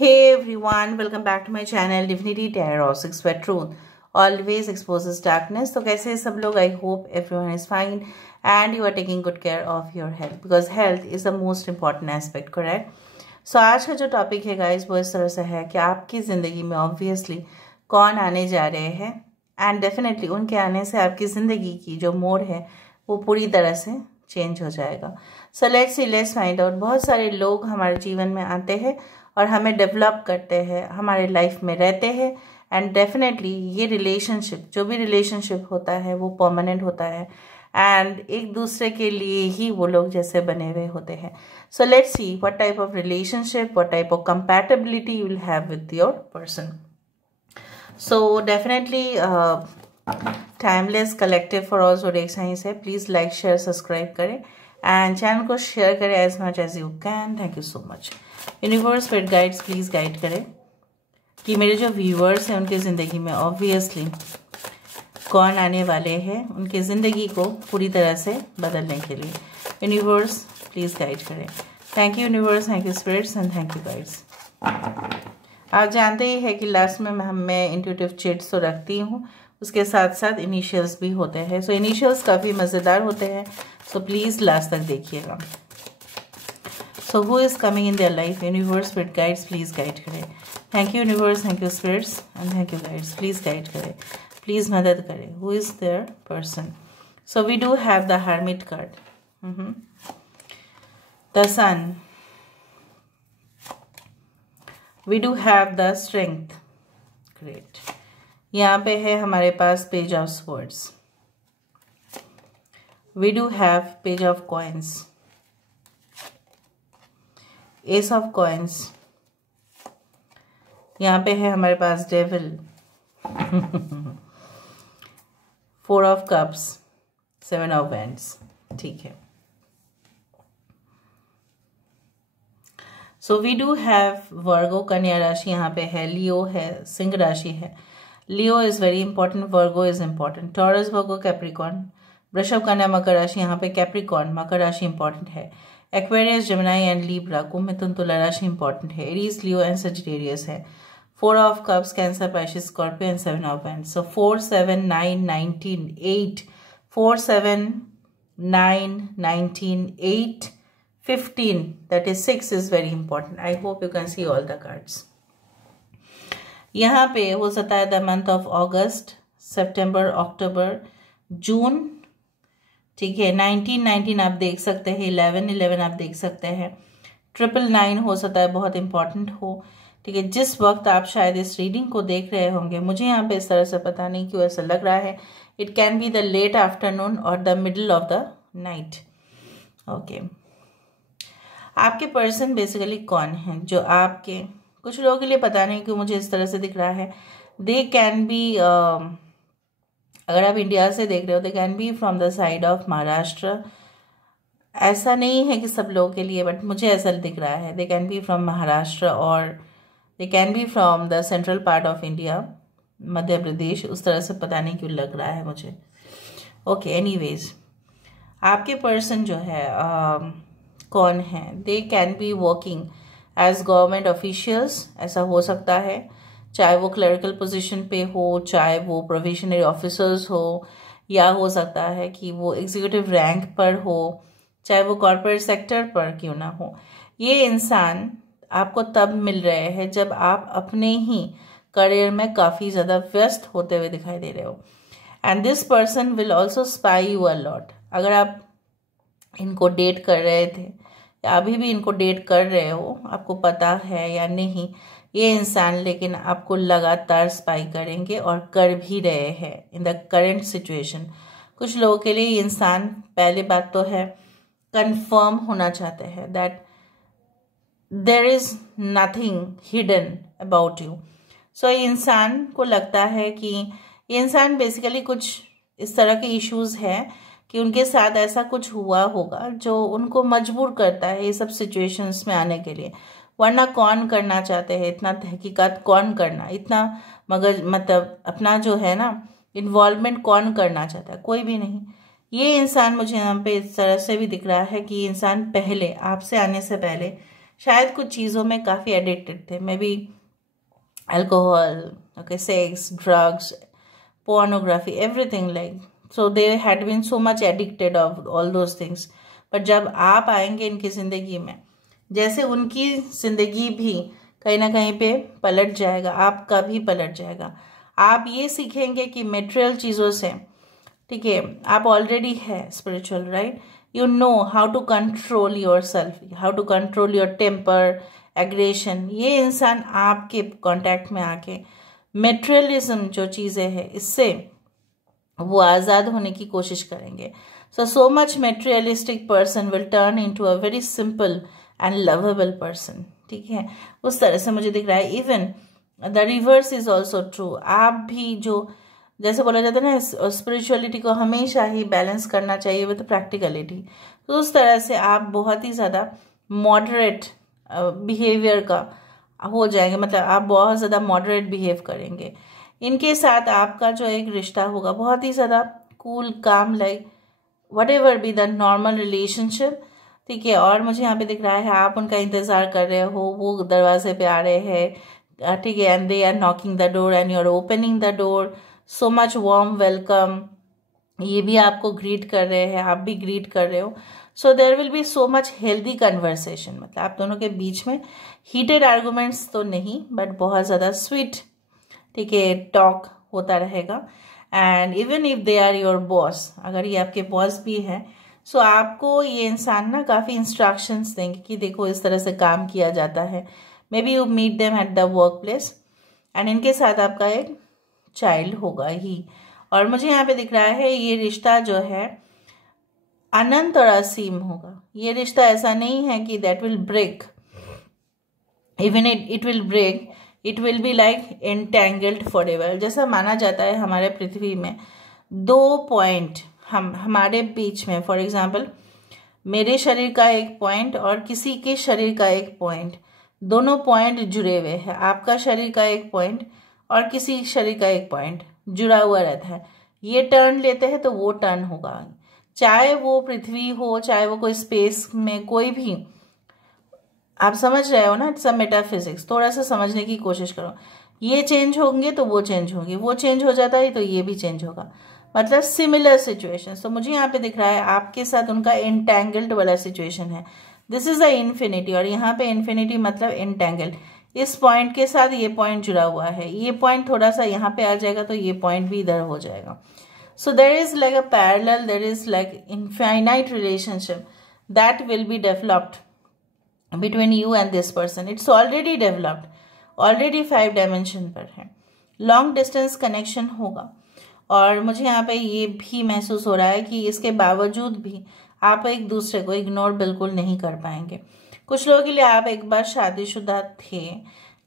Hey everyone, welcome back to my channel Divinity Tarot 6 where truth always exposes darkness. तो कैसे सब लोग? I hope everyone is fine and you are taking good care of your health because health is the most important aspect, correct? So आज का जो topic है guys वो इस तरह से है कि आपकी ज़िंदगी में ऑब्वियसली कौन आने जा रहे हैं एंड डेफिनेटली उनके आने से आपकी ज़िंदगी की जो मोड़ है वो पूरी तरह से चेंज हो जाएगा. So let's find out. बहुत सारे लोग हमारे जीवन में आते हैं और हमें डेवलप करते हैं, हमारे लाइफ में रहते हैं एंड डेफिनेटली ये रिलेशनशिप, जो भी रिलेशनशिप होता है वो परमानेंट होता है एंड एक दूसरे के लिए ही वो लोग जैसे बने हुए होते हैं. So let's see what type of relationship, what type of compatibility you will have with your person. So definitely timeless collective for all zodiac signs है. प्लीज़ लाइक शेयर सब्सक्राइब करें एंड चैनल को share करें as much as you can. Thank you so much. Universe spirit guides please guide करें कि मेरे जो viewers हैं उनकी ज़िंदगी में ऑब्वियसली कौन आने वाले हैं उनकी ज़िंदगी को पूरी तरह से बदलने के लिए. यूनिवर्स प्लीज़ गाइड करें. Thank you universe, thank you spirits and thank you guides. आप जानते ही है कि लास्ट में मैं इंट्यूटिव चिट्स तो रखती हूँ, उसके साथ साथ इनिशियल्स भी होते हैं. सो इनिशियल्स काफ़ी मज़ेदार होते हैं, सो प्लीज़ लास्ट तक देखिएगा. So who is coming in their life? Universe spirit guides please guide करें. Thank you universe, thank you spirits and thank you guides. Please guide करें, प्लीज़ मदद करें. Who is there person? So we do have the hermit card, the sun, we do have the strength. Great. यहाँ पे है हमारे पास page of swords. We do have page of coins, ace of coins. यहाँ पे है हमारे पास devil, four of cups, seven of wands. ठीक है. So we do have Virgo, कन्या राशि यहाँ पे है, लियो है, सिंह राशि है. Leo is very important, Virgo is important. Taurus, Virgo, Capricorn, वृषभ, कन्या, मकर राशि. यहाँ पे कैप्रिकॉर्न, मकर राशि इंपॉर्टेंट है. एक्वेरियस, जेमिनी एंड लीब्रा, कुंभ, मिथुन, तुला राशि इंपॉर्टेंट है. एरीज, लियो एंड सजिटेरियस है. Four of cups, Cancer, Pisces, Scorpio and seven of wands. So 4, 7, 9, 19, 8, 4, 7, 9, 19, 8, 15, that is 6 is very important. I hope you can see all the cards. यहाँ पे हो सकता है द मंथ ऑफ अगस्त, सितंबर, अक्टूबर, जून. ठीक है. 19 आप देख सकते हैं, 11 आप देख सकते हैं. 999 हो सकता है बहुत इंपॉर्टेंट हो. ठीक है. जिस वक्त आप शायद इस रीडिंग को देख रहे होंगे, मुझे यहाँ पे इस तरह से पता नहीं क्यों ऐसा लग रहा है. It can be the late afternoon और the middle of the night. Okay. आपके पर्सन बेसिकली कौन है जो आपके, कुछ लोगों के लिए पता नहीं क्यों मुझे इस तरह से दिख रहा है. दे कैन बी, अगर आप इंडिया से देख रहे हो, दे can be from the side of Maharashtra. ऐसा नहीं है कि सब लोगों के लिए, बट मुझे ऐसा दिख रहा है. They can be from Maharashtra और they can be from the central part of India, Madhya Pradesh. उस तरह से पता नहीं क्यों लग रहा है मुझे. ओके. एनीवेज, आपके पर्सन जो है कौन है? They can be working as government officials. ऐसा हो सकता है, चाहे वो क्लरिकल पोजीशन पे हो, चाहे वो प्रोविजनरी ऑफिसर्स हो, या हो सकता है कि वो एग्जीक्यूटिव रैंक पर हो, चाहे वो कॉर्पोरेट सेक्टर पर क्यों ना हो. ये इंसान आपको तब मिल रहे हैं जब आप अपने ही करियर में काफ़ी ज़्यादा व्यस्त होते हुए दिखाई दे रहे हो. And this person will also spy you a lot. अगर आप इनको डेट कर रहे थे या अभी भी इनको डेट कर रहे हो, आपको पता है या नहीं, ये इंसान लेकिन आपको लगातार स्पाई करेंगे और कर भी रहे हैं इन द करेंट सिचुएशन. कुछ लोगों के लिए ये इंसान, पहली बात तो है, कंफर्म होना चाहते हैं that there is nothing hidden about you. So ये इंसान को लगता है कि ये इंसान बेसिकली कुछ इस तरह के इश्यूज हैं कि उनके साथ ऐसा कुछ हुआ होगा जो उनको मजबूर करता है ये सब सिचुएशंस में आने के लिए. वरना कौन करना चाहते हैं इतना तहकीकात, कौन करना इतना मगज, मतलब अपना जो है ना इन्वॉल्वमेंट कौन करना चाहता है? कोई भी नहीं. ये इंसान मुझे यहाँ पे इस तरह से भी दिख रहा है कि इंसान पहले, आपसे आने से पहले शायद कुछ चीज़ों में काफ़ी एडिक्टेड थे, may be alcohol, okay, sex, drugs, pornography, everything, like, so they had been so much addicted of all those things. पर जब आप आएंगे इनकी ज़िंदगी में, जैसे उनकी ज़िंदगी भी कहीं ना कहीं पे पलट जाएगा, आपका भी पलट जाएगा। आप ये सीखेंगे कि मेटेरियल चीज़ों से, ठीक है, आप ऑलरेडी है spiritual, right, you know how to control yourself, how to control your temper, aggression. ये इंसान आपके कांटेक्ट में आके मेटेरियलिज्म जो चीज़ें हैं इससे वो आज़ाद होने की कोशिश करेंगे। So much materialistic person will turn into a very simple and lovable person, ठीक है, उस तरह से मुझे दिख रहा है। Even the reverse is also true. आप भी जो, जैसे बोला जाता है ना, स्पिरिचुअलिटी को हमेशा ही बैलेंस करना चाहिए विद प्रैक्टिकलिटी, तो उस तरह से आप बहुत ही ज़्यादा मॉडरेट बिहेवियर का हो जाएंगे, मतलब आप बहुत ज़्यादा मॉडरेट बिहेव करेंगे। इनके साथ आपका जो एक रिश्ता होगा बहुत ही ज़्यादा कूल, काम, like what ever be the normal relationship, ठीक है। और मुझे यहाँ पे दिख रहा है आप उनका इंतज़ार कर रहे हो, वो दरवाजे पे आ रहे हैं, ठीक है, and they are knocking the door and you are opening the door, so much warm welcome, ये भी आपको ग्रीट कर रहे हैं, आप भी ग्रीट कर रहे हो। So there will be so much healthy conversation, मतलब आप दोनों के बीच में हीटेड आर्गूमेंट्स तो नहीं, बट बहुत ज़्यादा स्वीट, ठीक है, टॉक होता रहेगा। And even if they are your boss, अगर ये आपके बॉस भी हैं, सो आपको ये इंसान ना काफ़ी इंस्ट्रक्शंस देंगे कि देखो इस तरह से काम किया जाता है। Maybe you meet them at the workplace, and इनके साथ आपका एक चाइल्ड होगा ही। और मुझे यहाँ पे दिख रहा है ये रिश्ता जो है अनंत और असीम होगा। ये रिश्ता ऐसा नहीं है कि that will break, even it will break, it will be like entangled forever. जैसा माना जाता है हमारे पृथ्वी में दो पॉइंट हमारे बीच में, फॉर एग्जाम्पल मेरे शरीर का एक पॉइंट और किसी के शरीर का एक पॉइंट, दोनों पॉइंट जुड़े हुए हैं। आपका शरीर का एक पॉइंट और किसी शरीर का एक पॉइंट जुड़ा हुआ रहता है। ये टर्न लेते हैं तो वो टर्न होगा, चाहे वो पृथ्वी हो, चाहे वो कोई स्पेस में कोई भी, आप समझ रहे हो ना, इट्स अ मेटाफिजिक्स। थोड़ा सा समझने की कोशिश करो। ये चेंज होंगे तो वो चेंज होंगे, वो चेंज हो जाता है तो ये भी चेंज होगा, मतलब सिमिलर सिचुएशन। तो मुझे यहाँ पे दिख रहा है आपके साथ उनका एंटेंगल्ड वाला सिचुएशन है। दिस इज द इन्फिनिटी, और यहाँ पे इन्फिनिटी मतलब एंटेंगल्ड। इस पॉइंट के साथ ये पॉइंट जुड़ा हुआ है, ये पॉइंट थोड़ा सा यहाँ पे आ जाएगा तो ये पॉइंट भी इधर हो जाएगा। So there is like a parallel, there is like infinite relationship that will be developed between you and this person. It's already developed, already 5 dimension पर है, लॉन्ग डिस्टेंस कनेक्शन होगा। और मुझे यहाँ पे ये भी महसूस हो रहा है कि इसके बावजूद भी आप एक दूसरे को इग्नोर बिल्कुल नहीं कर पाएंगे। कुछ लोगों के लिए आप एक बार शादीशुदा थे,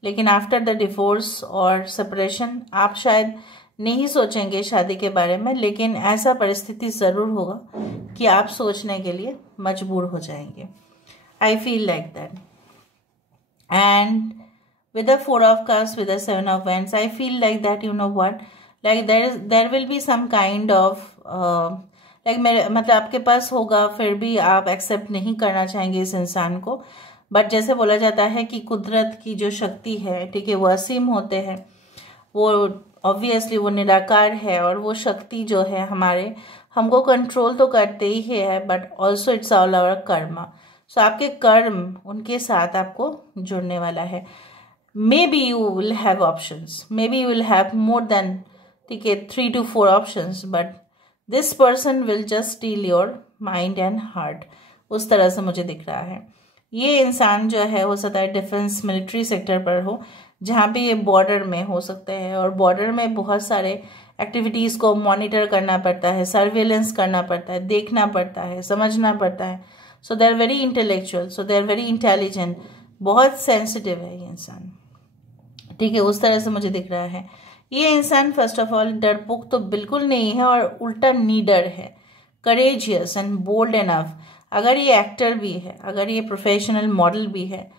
लेकिन आफ्टर द डिवोर्स और सेपरेशन आप शायद नहीं सोचेंगे शादी के बारे में, लेकिन ऐसा परिस्थिति ज़रूर होगा कि आप सोचने के लिए मजबूर हो जाएंगे। I feel like that. And with the 4 of Cups, with the 7 of Wands, I feel like that, you know what, like there will be some kind of like मेरे मतलब आपके पास होगा, फिर भी आप एक्सेप्ट नहीं करना चाहेंगे इस इंसान को। बट जैसे बोला जाता है कि कुदरत की जो शक्ति है, ठीक है, वो असीम होते हैं, वो ऑब्वियसली वो निराकार है, और वो शक्ति जो है हमारे हमको कंट्रोल तो करते ही है, but also it's all our karma. So आपके कर्म उनके साथ आपको जुड़ने वाला है। Maybe you will have options, maybe you will have more than, ठीक है, 3 to 4 options, but this person will just steal your mind and heart. उस तरह से मुझे दिख रहा है। ये इंसान जो है हो सकता है डिफेंस मिलिट्री सेक्टर पर हो, जहाँ पे ये बॉर्डर में हो सकते हैं, और बॉर्डर में बहुत सारे एक्टिविटीज़ को मॉनिटर करना पड़ता है, सर्वेलेंस करना पड़ता है, देखना पड़ता है, समझना पड़ता है। So they are very intellectual, so they are very intelligent, बहुत सेंसिटिव है ये इंसान, ठीक है, उस तरह से मुझे दिख रहा है। ये इंसान फर्स्ट ऑफ ऑल डरपोक तो बिल्कुल नहीं है, और उल्टा नीडर है, करेजियस एंड बोल्ड एनफ। अगर ये एक्टर भी है, अगर ये प्रोफेशनल मॉडल भी है,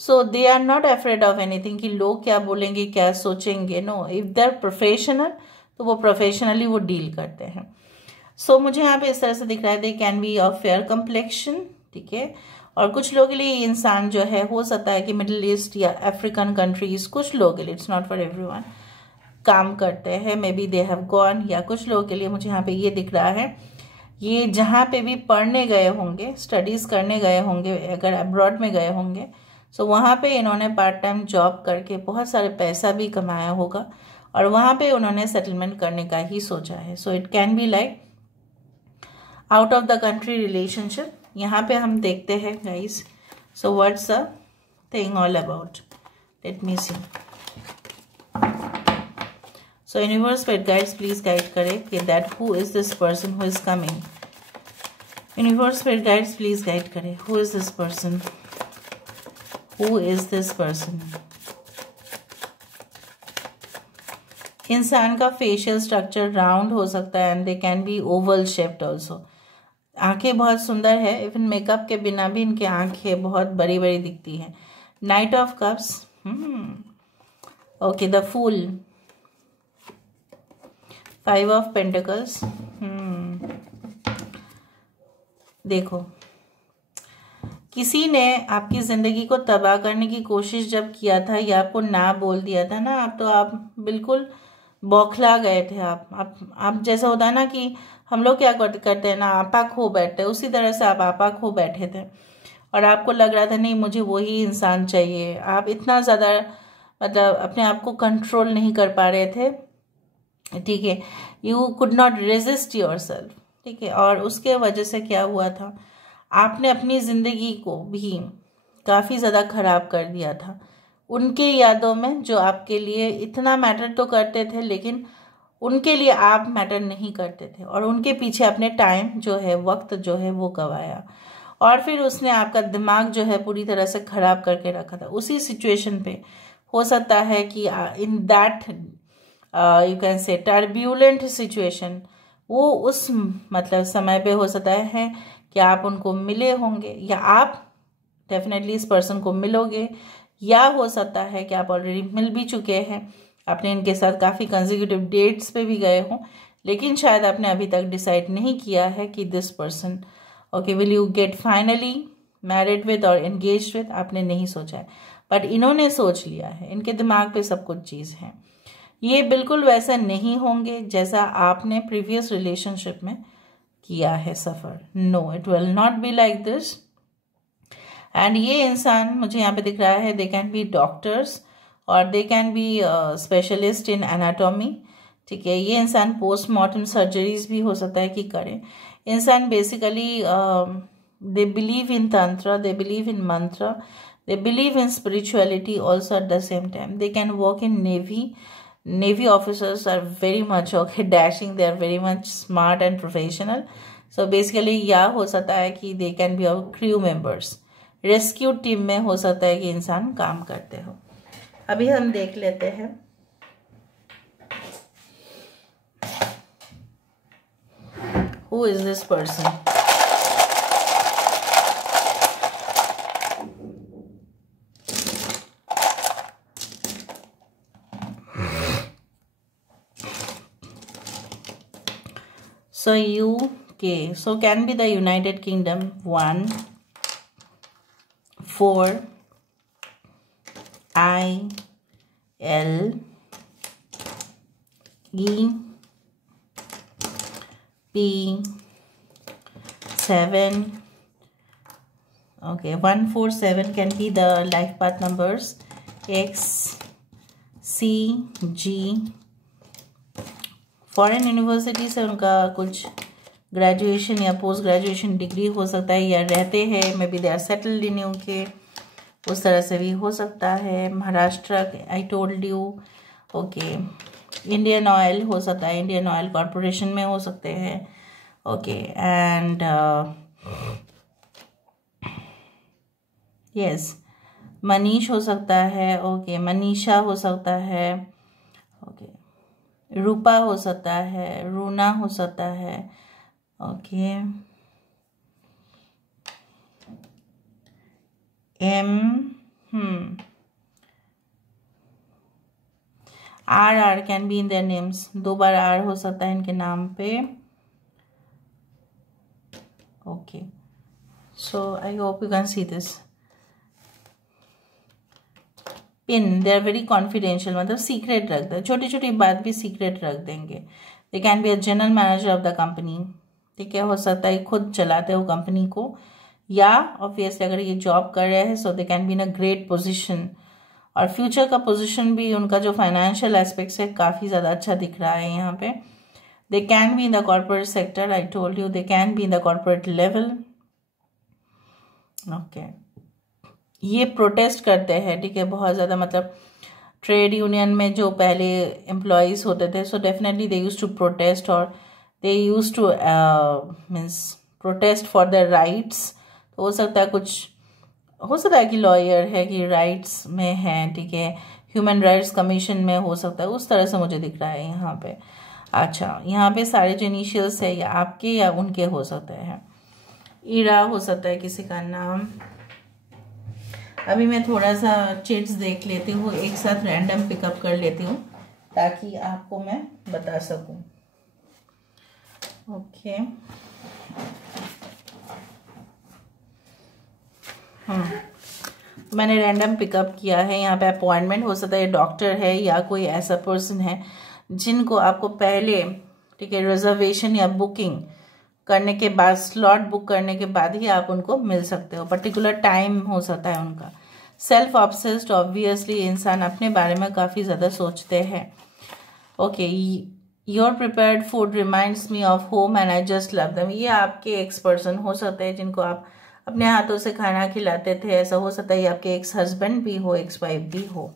so they are not afraid of anything कि लोग क्या बोलेंगे, क्या सोचेंगे। No, if they are professional तो वो प्रोफेशनली वो डील करते हैं। सो मुझे यहाँ पे इस तरह से दिख रहा है, they can B of fair complexion, ठीक है, और कुछ लोगों के लिए इंसान जो है हो सकता है कि मिडिल ईस्ट या अफ्रीकन कंट्रीज, कुछ लोगों के लिए, इट्स नॉट फॉर एवरीवन, काम करते हैं, maybe they have gone. या कुछ लोगों के लिए मुझे यहाँ पे ये दिख रहा है, ये जहाँ पे भी पढ़ने गए होंगे, स्टडीज़ करने गए होंगे, अगर अब्रॉड में गए होंगे, सो वहाँ पे इन्होंने पार्ट टाइम जॉब करके बहुत सारे पैसा भी कमाया होगा और वहाँ पे उन्होंने सेटलमेंट करने का ही सोचा है। So it can be like out of the country relationship. यहाँ पे हम देखते हैं guys, so what's a thing all about, let me see. So universe paid guides please guide करे कि that who is this person who is coming. Universe paid guides please guide करे, who is this person, who is this person. इंसान का facial structure round हो सकता है and they can B oval shaped also. आंखें बहुत सुंदर है, इवन मेकअप के बिना भी इनकी आंखें बहुत बड़ी बड़ी दिखती हैं। Knight of cups, okay, the fool, 5 of pentacles. देखो, किसी ने आपकी जिंदगी को तबाह करने की कोशिश जब किया था या आपको ना बोल दिया था ना, आप तो आप बिल्कुल बौखला गए थे। आप जैसा होता है ना कि हम लोग क्या करते हैं ना, आपा खो बैठते हैं, उसी तरह से आप आपा खो बैठे थे और आपको लग रहा था नहीं मुझे वही इंसान चाहिए। आप इतना ज़्यादा मतलब अपने आप को कंट्रोल नहीं कर पा रहे थे, ठीक है, you could not resist your self, ठीक है। और उसके वजह से क्या हुआ था, आपने अपनी ज़िंदगी को भी काफ़ी ज़्यादा ख़राब कर दिया था उनके यादों में, जो आपके लिए इतना मैटर तो करते थे लेकिन उनके लिए आप मैटर नहीं करते थे और उनके पीछे अपने टाइम जो है, वक्त जो है वो गवाया और फिर उसने आपका दिमाग जो है पूरी तरह से ख़राब करके रखा था। उसी सिचुएशन पे हो सकता है कि in that you can say turbulent situation, वो उस मतलब समय पे हो सकता है कि आप उनको मिले होंगे या आप डेफिनेटली इस पर्सन को मिलोगे, या हो सकता है कि आप ऑलरेडी मिल भी चुके हैं, आपने इनके साथ काफ़ी कंसेक्यूटिव डेट्स पे भी गए हों, लेकिन शायद आपने अभी तक डिसाइड नहीं किया है कि this person okay will you get finally married with और एंगेज विद, आपने नहीं सोचा है बट इन्होंने सोच लिया है, इनके दिमाग पे सब कुछ चीज़ है। ये बिल्कुल वैसा नहीं होंगे जैसा आपने प्रीवियस रिलेशनशिप में किया है सफ़र। No, it will not be like this. And ये इंसान मुझे यहाँ पे दिख रहा है, दे कैन बी डॉक्टर्स और they can B specialist in anatomy, ठीक है। ये इंसान पोस्टमार्टम सर्जरीज भी हो सकता है कि करें। इंसान बेसिकली दे बिलीव इन तंत्र, दे बिलीव इन मंत्र, they believe in spirituality also at the same time. They can work in navy officers are very much okay dashing, they are very much smart and professional. So basically या हो सकता है कि they can be our crew members, rescue team में हो सकता है कि इंसान काम करते हो। अभी हम देख लेते हैं who is this person. So UK, so can be the United Kingdom, 1 4 I L E P 7. Okay, 1 4 7 can be the life path numbers, X C G. Foreign university से उनका कुछ ग्रेजुएशन या पोस्ट ग्रेजुएशन डिग्री हो सकता है, या रहते हैं maybe they are settled in UK, उस तरह से भी हो सकता है। Maharashtra, I told you, okay. Indian Oil हो सकता है, इंडियन ऑयल कॉरपोरेशन में हो सकते हैं, ओके। एंड यस, मनीष हो सकता है, ओके। मनीषा हो सकता है, ओके। रूपा हो सकता है, रूना हो सकता है, okay. R can be in their names, 2 बार आर हो सकता है इनके नाम पे, okay. So I hope you can see this pin. They are very confidential, मतलब सीक्रेट रख दे, छोटी छोटी बात भी सीक्रेट रख देंगे। They can be a general manager of the company, ठीक है, हो सकता है खुद चलाते हो कंपनी को, या ऑब्वियसली अगर ये जॉब कर रहे हैं so they can be in a great position. और फ्यूचर का पोजीशन भी उनका जो फाइनेंशियल एस्पेक्ट है काफ़ी ज़्यादा अच्छा दिख रहा है यहाँ पे। दे can be in the corporate sector, I told you, they can be in the corporate level. Okay, ये प्रोटेस्ट करते हैं, ठीक है, बहुत ज़्यादा, मतलब ट्रेड यूनियन में जो पहले एम्प्लॉयज़ होते थे so definitely they use to protest, और they use to means protest for their rights. तो हो सकता है कुछ, हो सकता है कि लॉयर है, कि राइट्स में है, ठीक है, ह्यूमन राइट्स कमीशन में हो सकता है, उस तरह से मुझे दिख रहा है यहाँ पे। अच्छा, यहाँ पे सारे जो इनिशियल्स है या आपके या उनके हो सकते हैं। ईरा हो सकता है किसी का नाम। अभी मैं थोड़ा सा चिट्स देख लेती हूँ, एक साथ रैंडम पिकअप कर लेती हूँ ताकि आपको मैं बता सकूँ। ओके, मैंने रैंडम पिकअप किया है। यहाँ पे अपॉइंटमेंट हो सकता है डॉक्टर है या कोई ऐसा पर्सन है जिनको आपको पहले, ठीक है, रिजर्वेशन या बुकिंग करने के बाद, स्लॉट बुक करने के बाद ही आप उनको मिल सकते हो, पर्टिकुलर टाइम हो सकता है उनका। सेल्फ ऑब्सेस्ड, ऑब्वियसली इंसान अपने बारे में काफ़ी ज़्यादा सोचते हैं। Okay, your prepared food reminds me of home and I just love them. ये आपके एक्स पर्सन हो सकते हैं जिनको आप अपने हाथों से खाना खिलाते थे, ऐसा हो सकता है ये आपके एक्स हस्बैंड भी हो, एक्स वाइफ भी हो।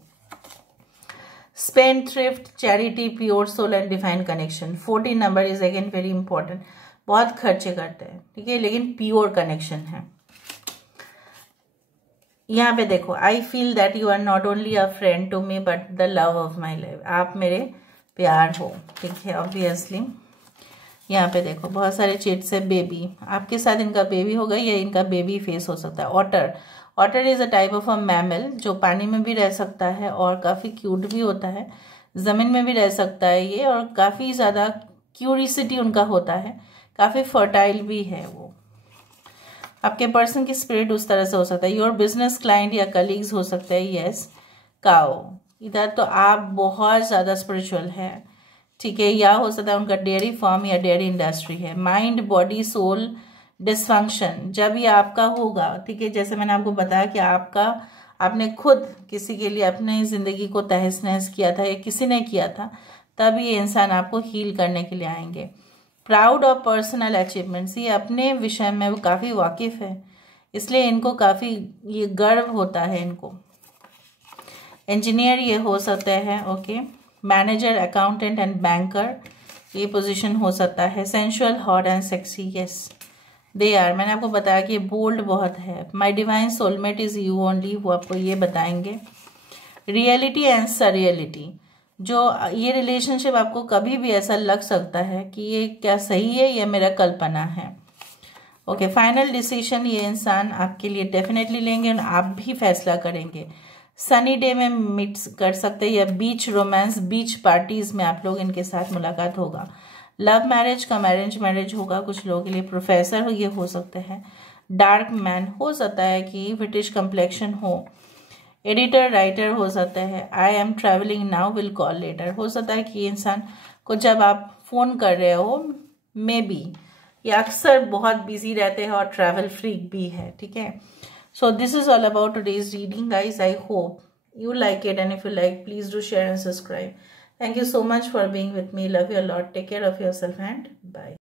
Spend thrift, charity, pure soul and define connection. 14 number is again very important. बहुत खर्चे करते हैं, ठीक है, लेकिन प्योर कनेक्शन है। यहाँ पे देखो, I feel that you are not only a friend to me but the love of my life. आप मेरे प्यार हो, ठीक है, ऑब्वियसली। यहाँ पे देखो बहुत सारे चिट्स है। बेबी, आपके साथ इनका बेबी होगा या इनका बेबी फेस हो सकता है। Otter, otter is a type of a mammal जो पानी में भी रह सकता है और काफ़ी क्यूट भी होता है, ज़मीन में भी रह सकता है ये, और काफ़ी ज़्यादा क्यूरियसिटी उनका होता है, काफ़ी फर्टाइल भी है वो। आपके पर्सन की स्पिरिट उस तरह से हो सकता है। योर बिजनेस क्लाइंट या कलीग्स हो सकता है। यस, काओ, इधर तो आप बहुत ज़्यादा स्पिरिचुअल है, ठीक है, या हो सकता है उनका डेयरी फार्म या डेयरी इंडस्ट्री है। माइंड, बॉडी, सोल डिसफंक्शन, जब ये आपका होगा, ठीक है, जैसे मैंने आपको बताया कि आपने खुद किसी के लिए अपनी ज़िंदगी को तहस नहस किया था या किसी ने किया था, तब ये इंसान आपको हील करने के लिए आएंगे। प्राउड ऑफ पर्सनल अचीवमेंट्स, ये अपने विषय में वो काफ़ी वाकिफ़ है, इसलिए इनको काफ़ी ये गर्व होता है इनको। इंजीनियर ये हो सकते हैं, okay. Manager, accountant and banker, ये पोजीशन हो सकता है। Sensual, hot and sexy, yes they are. मैंने आपको बताया कि बोल्ड बहुत है। My divine soulmate is you only, वो आपको ये बताएंगे। रियलिटी एंड सरियलिटी, जो ये रिलेशनशिप आपको कभी भी ऐसा लग सकता है कि ये क्या सही है या मेरा कल्पना है। ओके, फाइनल डिसीजन ये इंसान आपके लिए डेफिनेटली लेंगे और आप भी फैसला करेंगे। सनी डे में मीट कर सकते हैं या बीच रोमांस, बीच पार्टीज में आप लोग इनके साथ मुलाकात होगा। लव मैरिज का अरेंज मैरिज होगा कुछ लोगों के लिए। प्रोफेसर ये हो सकते हैं। डार्क मैन हो सकता है कि ब्रिटिश कम्प्लेक्शन हो। एडिटर, राइटर हो सकता है। I am travelling now, will call later, हो सकता है कि इंसान को जब आप फ़ोन कर रहे हो, मे बी ये अक्सर बहुत बिजी रहते हैं और ट्रैवल फ्रीक भी है, ठीक है। So this is all about today's reading guys. I hope you like it, and if you like, please do share and subscribe. Thank you so much for being with me. Love you a lot. Take care of yourself and bye.